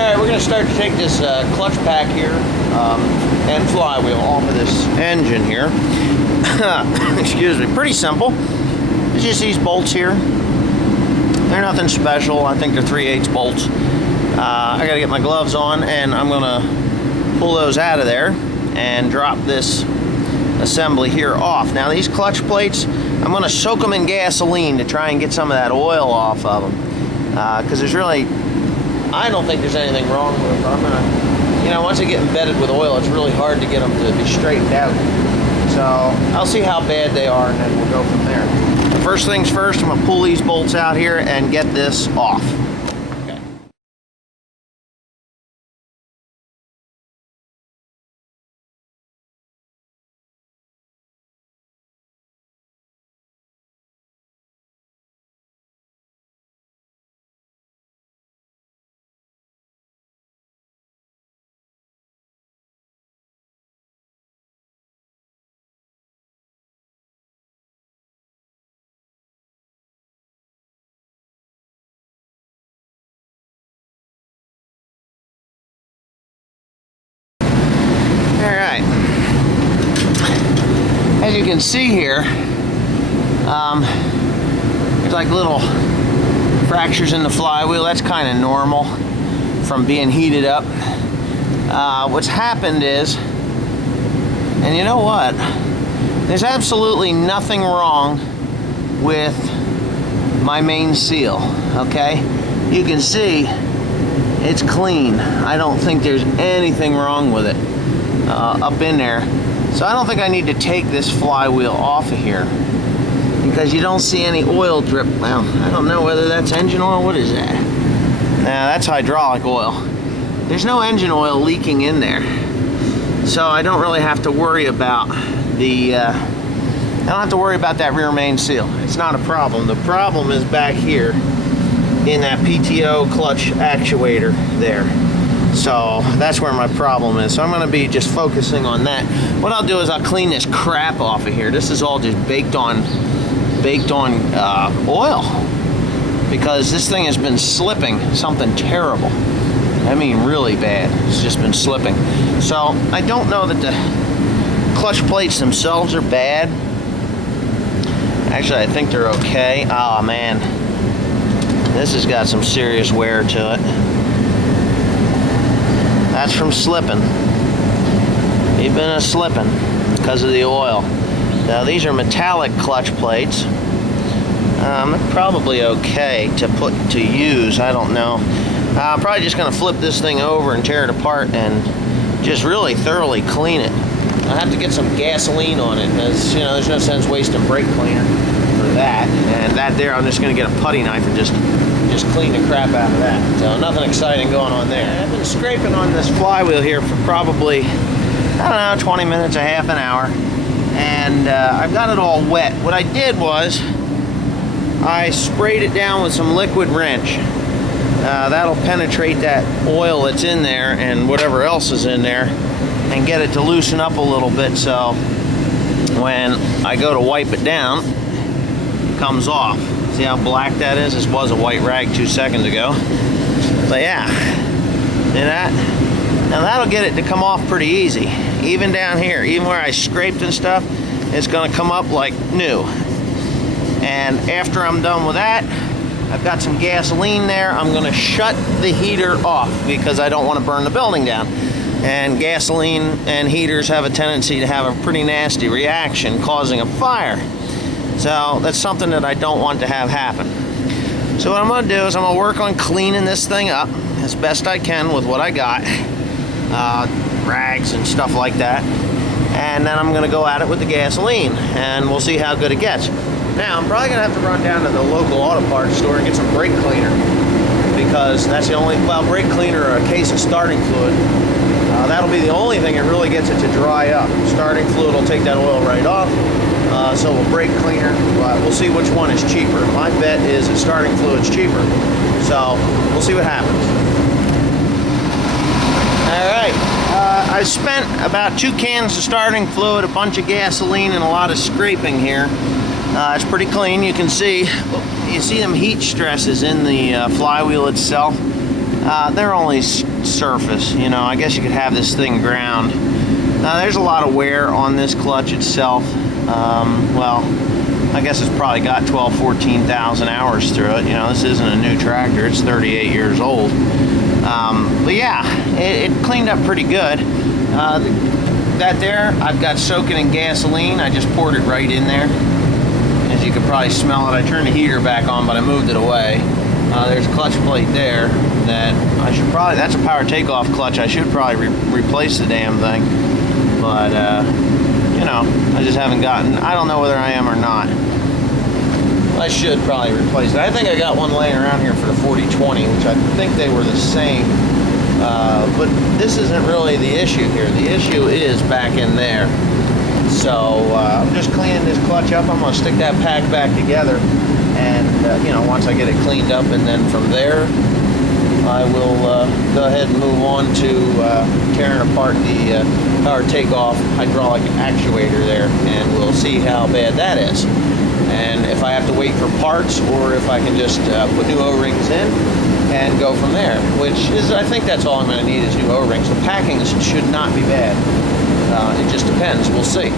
Alright, we're going to start to take this clutch pack here and flywheel off of this engine here. Excuse me. Pretty simple. It's just these bolts here. They're nothing special. I think they're 3/8 bolts. I got to get my gloves on, and I'm going to pull those out of there and drop this assembly here off. Now these clutch plates, I'm going to soak them in gasoline to try and get some of that oil off of them. Because there's really, I don't think there's anything wrong with them. I'm gonna, you know, once they get embedded with oil, it's really hard to get them to be straightened out. So I'll see how bad they are, and then we'll go from there. But first things first, I'm gonna pull these bolts out here and get this off. Okay. Alright, as you can see here, there's like little fractures in the flywheel. That's kind of normal from being heated up. What's happened is, and you know what, there's absolutely nothing wrong with my main seal, okay? You can see it's clean. I don't think there's anything wrong with it. Up in there. So I don't think I need to take this flywheel off of here because you don't see any oil drip. Well, I don't know whether that's engine oil. What is that? Nah, that's hydraulic oil. There's no engine oil leaking in there. So I don't really have to worry about the, I don't have to worry about that rear main seal. It's not a problem. The problem is back here in that PTO clutch actuator there. So that's where my problem is. So I'm going to be just focusing on that. What I'll do is I'll clean this crap off of here. This is all just baked on oil because this thing has been slipping something terrible. I mean really bad. It's just been slipping. So I don't know that the clutch plates themselves are bad. Actually, I think they're okay. Oh man, this has got some serious wear to it. That's from slipping. You've been a slipping because of the oil. Now these are metallic clutch plates. Probably okay to use. I don't know. I'm probably just going to flip this thing over and tear it apart and just really thoroughly clean it. I have to get some gasoline on it because, you know, there's no sense wasting brake cleaner for that. And that there, I'm just going to get a putty knife and just clean the crap out of that. So nothing exciting going on there. I've been scraping on this flywheel here for probably, I don't know, 20 minutes, a half an hour. And I've got it all wet. What I did was I sprayed it down with some liquid wrench. That'll penetrate that oil that's in there and whatever else is in there and get it to loosen up a little bit so when I go to wipe it down, it comes off. See how black that is? This was a white rag 2 seconds ago. But yeah, see that? Now that'll get it to come off pretty easy. Even down here, even where I scraped and stuff, it's gonna come up like new. And after I'm done with that, I've got some gasoline there. I'm gonna shut the heater off because I don't wanna burn the building down. And gasoline and heaters have a tendency to have a pretty nasty reaction, causing a fire. So that's something that I don't want to have happen. So what I'm going to do is I'm going to work on cleaning this thing up as best I can with what I got. Rags and stuff like that. And then I'm going to go at it with the gasoline and we'll see how good it gets. Now I'm probably going to have to run down to the local auto parts store and get some brake cleaner. Because that's the only, well, brake cleaner or a case of starting fluid. That'll be the only thing that really gets it to dry up. Starting fluid will take that oil right off. So will brake cleaner. We'll see which one is cheaper. My bet is that starting fluid's cheaper. So we'll see what happens. Alright, I spent about 2 cans of starting fluid, a bunch of gasoline, and a lot of scraping here. It's pretty clean. You can see them heat stresses in the flywheel itself. they're only surface. You know, I guess you could have this thing ground. There's a lot of wear on this clutch itself. Well, I guess it's probably got 14,000 hours through it. You know, this isn't a new tractor. It's 38 years old. But yeah, it cleaned up pretty good. That there, I've got soaking in gasoline. I just poured it right in there. As you can probably smell it, I turned the heater back on, but I moved it away. There's a clutch plate there that I should probably, that's a power takeoff clutch. I should probably replace the damn thing. But, you know, I just haven't gotten, I don't know whether I am or not. I should probably replace it. I think I got one laying around here for the 4020, which I think they were the same. But this isn't really the issue here. The issue is back in there. So I'm just cleaning this clutch up. I'm going to stick that pack back together. And, you know, once I get it cleaned up, and then from there, I will go ahead and move on to tearing apart the power takeoff hydraulic actuator there, and we'll see how bad that is. And if I have to wait for parts, or if I can just put new O-rings in and go from there, which is, I think that's all I'm going to need is new O-rings. The packings should not be bad. It just depends. We'll see.